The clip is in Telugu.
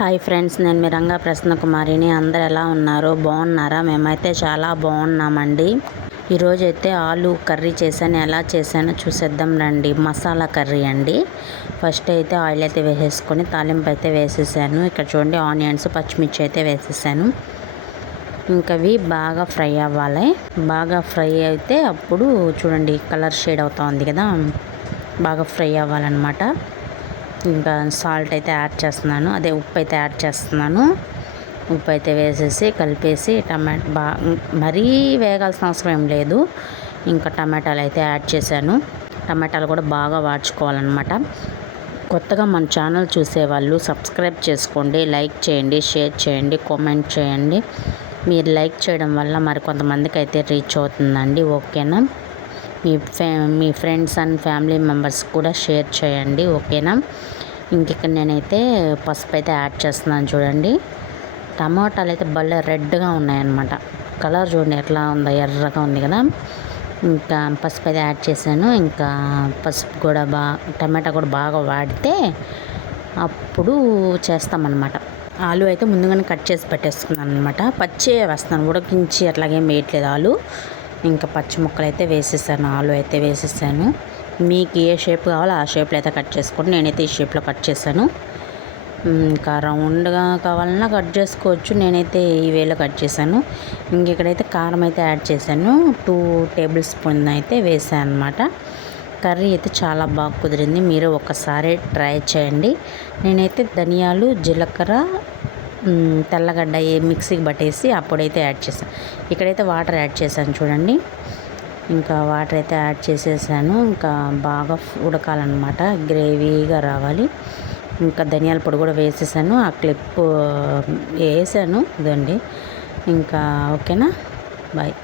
హాయ్ ఫ్రెండ్స్, నేను మీ రంగా ప్రసన్న కుమారిని. అందరు ఎలా ఉన్నారు? బాగున్నారా? మేమైతే చాలా బాగున్నామండి. ఈరోజు అయితే ఆలు కర్రీ చేశాను. ఎలా చేశానో చూసేద్దాం రండి. మసాలా కర్రీ అండి. ఫస్ట్ అయితే ఆయిల్ అయితే వేసేసుకొని తాలింపు అయితే వేసేసాను. ఇక్కడ చూడండి, ఆనియన్స్ పచ్చిమిర్చి అయితే వేసేసాను. ఇంకా అవి బాగా ఫ్రై అవ్వాలి. బాగా ఫ్రై అయితే అప్పుడు చూడండి కలర్ షేడ్ అవుతా ఉంది కదా, బాగా ఫ్రై అవ్వాలన్నమాట. ఇంకా సాల్ట్ అయితే యాడ్ చేస్తున్నాను, అదే ఉప్పు అయితే యాడ్ చేస్తున్నాను. ఉప్పు అయితే వేసేసి కలిపేసి మరీ వేగాల్సిన అవసరం ఏం లేదు. ఇంకా టమాటాలు అయితే యాడ్ చేశాను. టమాటాలు కూడా బాగా వాడ్చుకోవాలన్నమాట. కొత్తగా మన ఛానల్ చూసేవాళ్ళు సబ్స్క్రైబ్ చేసుకోండి, లైక్ చేయండి, షేర్ చేయండి, కామెంట్ చేయండి. మీరు లైక్ చేయడం వల్ల మరి కొంతమందికి అయితే రీచ్ అవుతుందండి. ఓకేనా? మీ ఫ్రెండ్స్ అండ్ ఫ్యామిలీ మెంబర్స్ కూడా షేర్ చేయండి. ఓకేనా? ఇక్కడ నేనైతే పసుపు అయితే యాడ్ చేస్తున్నాను. చూడండి, టమాటాలు అయితే భలే రెడ్గా ఉన్నాయన్నమాట. కలర్ చూడండి ఎట్లా ఉందో, ఎర్రగా ఉంది కదా. ఇంకా పసుపు అయితే యాడ్ చేశాను. ఇంకా పసుపు కూడా టమాటా కూడా బాగా వాడితే అప్పుడు చేస్తామన్నమాట. ఆలు అయితే ముందుగానే కట్ చేసి పెట్టేసుకున్నాను అనమాట. పచ్చి వేస్తాను, ఉడికించి అట్లాగేం వేయట్లేదు ఆలు. ఇంకా పచ్చి ముక్కలు అయితే వేసేసాను, ఆలు అయితే వేసేసాను. మీకు ఏ షేప్ కావాలో ఆ షేప్లో అయితే కట్ చేసుకోండి. నేనైతే ఈ షేప్లో కట్ చేశాను. ఇంకా రౌండ్గా కావాలన్నా కట్ చేసుకోవచ్చు. నేనైతే ఈ వేలో కట్ చేశాను. ఇక్కడైతే కారం అయితే యాడ్ చేశాను. 2 టేబుల్ స్పూన్ అయితే వేసాను అనమాట. కర్రీ అయితే చాలా బాగా కుదిరింది. మీరు ఒకసారి ట్రై చేయండి. నేనైతే ధనియాలు, జీలకర్ర, తెల్లగడ్డ మిక్సీకి పట్టేసి అప్పుడైతే యాడ్ చేశాను. ఇక్కడైతే వాటర్ యాడ్ చేశాను చూడండి. ఇంకా వాటర్ అయితే యాడ్ చేసేసాను. ఇంకా బాగా ఉడకాలన్నమాట, గ్రేవీగా రావాలి. ఇంకా ధనియాల పొడి కూడా వేసేసాను. ఆ క్లిప్ వేసాను ఇదండి. ఇంకా ఓకేనా, బాయ్.